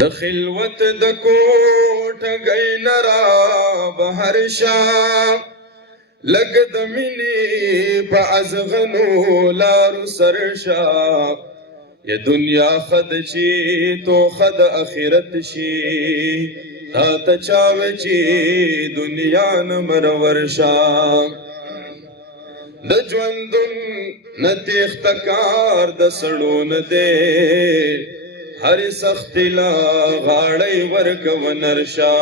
د خلوت د کوټ گئی نرا بهر شام لګ د مینې په ازغنو لارو سرشا یا دنیا خد چی تو خد اخرت شي تا ته چاوي چی دنیا نمر ورشا د ژوندون نتیخت کار د سړون دے هر سخت لا غاړی ورکو نرشا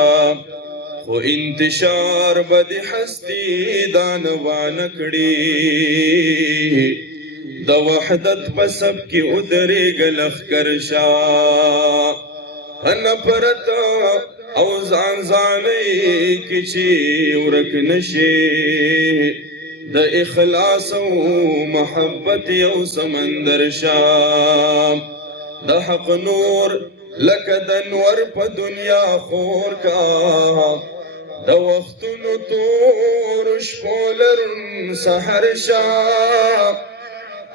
خو انتشار بد هستی دانوان کړي د وحدت په سب کې ادرې غلخ کرشا ان پرت او ځان ځانې کې چې ورک نشي د اخلاص او محبت یو سمندر شام د حق نور لکه د انور په دنیا خور کا د وختونو تور شپو لرون سحر شام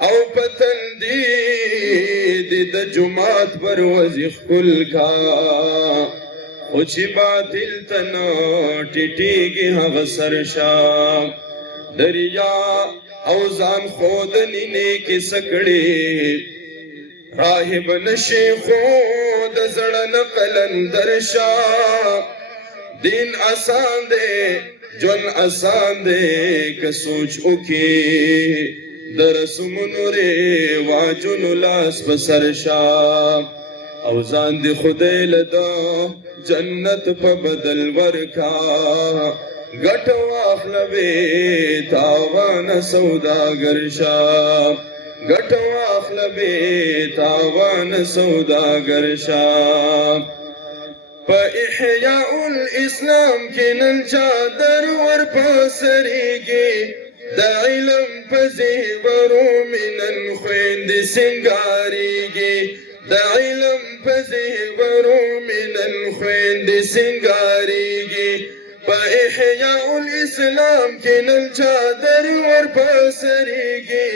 او پتن دی د جماعت پر وزی خل کا خو چې باطل تنا ټیټیږي هغه سر شام دریا او ځان خودنی نیکی سکړي راهب نشي خود زړه قلندر شا دین آسان دے جون آسان دے که سوچ اوکی درسمونو رواجونو لاس بسر شا او ځان دی خدای لدا جنت په بدل ورکا گٹ واخلوی تاوان سوداگر شا گٹ واخلوی تاوان سوداگر شا پا احیاء الاسلام کی نن چادر ور پاسریگی دا علم پا زیورو منن خویند سنگاریگی دا علم پا زیورو منن خویند سنگاریگی پا احیاء الاسلام کی نن چادر ور پاسریگی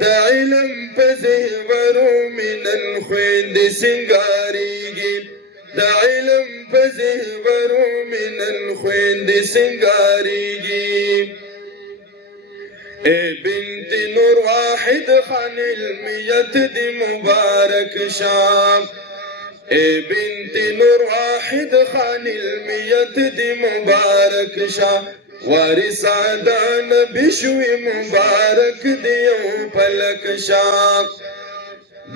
دا علم پا زیورو منن خویند سنگاریگی دا علم پا زیورو منن خویند سنگاریگی اے بنت نور واحد خان علمیت دی مبارک شام اے بنت نور واحد خان علمیت دی مبارک شام وارث دا نبی شوی مبارک دیو پلک شام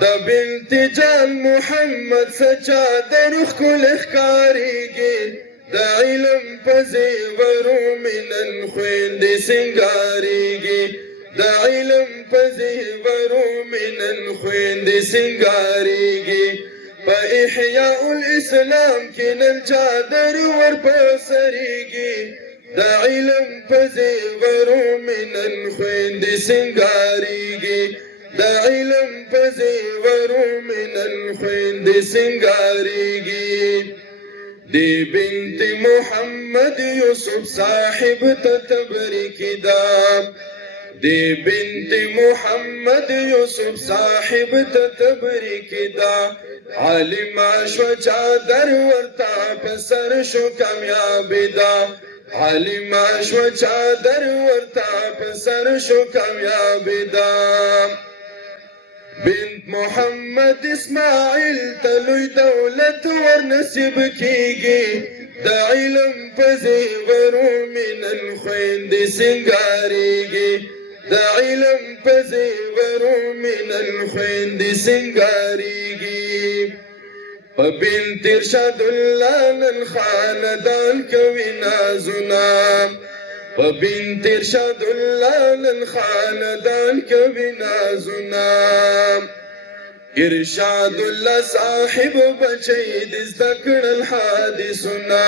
دا بنت جان محمد سچا درخ کل اخکاریگی دا علم پزیورو منن خویند سنگاریگی دا علم پزیورو منن خویند سنگاریگی پا احیاء الاسلام کی نن چادر ور پاسریگی دا علم پزیورو منن خویند سنگاریگی دا علم پزیورو منن خویند سنگاریگی دی بنت محمد یوسف صاحب تتبریکی دا دی بنت محمد یوسف صاحب تتبریکی دا عالم شو چادر ورتا پسر شو کامیابی دا عالم شو چادر ورتا پسر شو کامیابی دا بنت محمد اسماعیل تلوی دولت ور نصیب کیگی دا علم پزیورو منن خویند سنگاریگی دا علم پزیورو منن خویند سنگاریگی پا بنت ارشاد اللہ نن خاندان کوی نازونا پا بنت ارشاد اللہ نن خاندان کوی نازونا ارشاد اللہ صاحب بچی دزدکڑ الحادثنا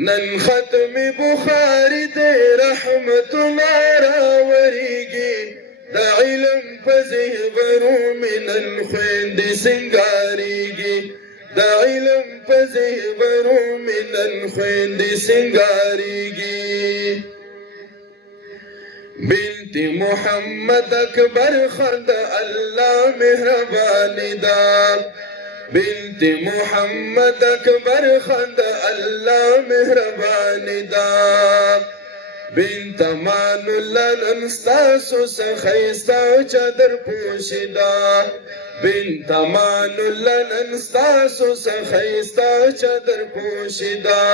نن ختم بخاری دے رحمت نارا وریگی دا علم پزیورو منن خویند سنگاریگی دا علم پزیورو منن خویند سنگاریگی بنت محمد اکبر خد اللہ مہربانی دا بنت محمد اکبر خند الله مهربان دا بنت امان الله نن ستاسو څخه چادر پوشیدا بنت امان الله نن ستاسو څخه چادر پوشیدا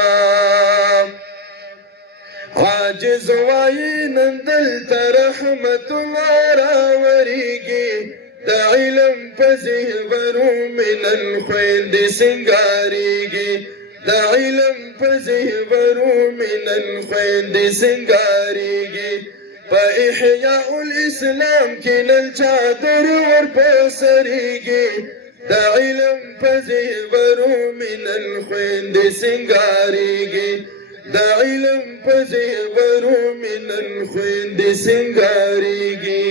عاجز وای نن دلته رحمت الله راوریږي د علم په زیورو مې نن خویندې سینګاریږي د علم په زیورو مې نن خویندې سینګاریږي په احیاء الاسلام کې نن چادر ورپسریږي د علم په زیورو مې نن خویندې سینګاریږي د علم په زیورو مې نن خویندې سینګاریږي.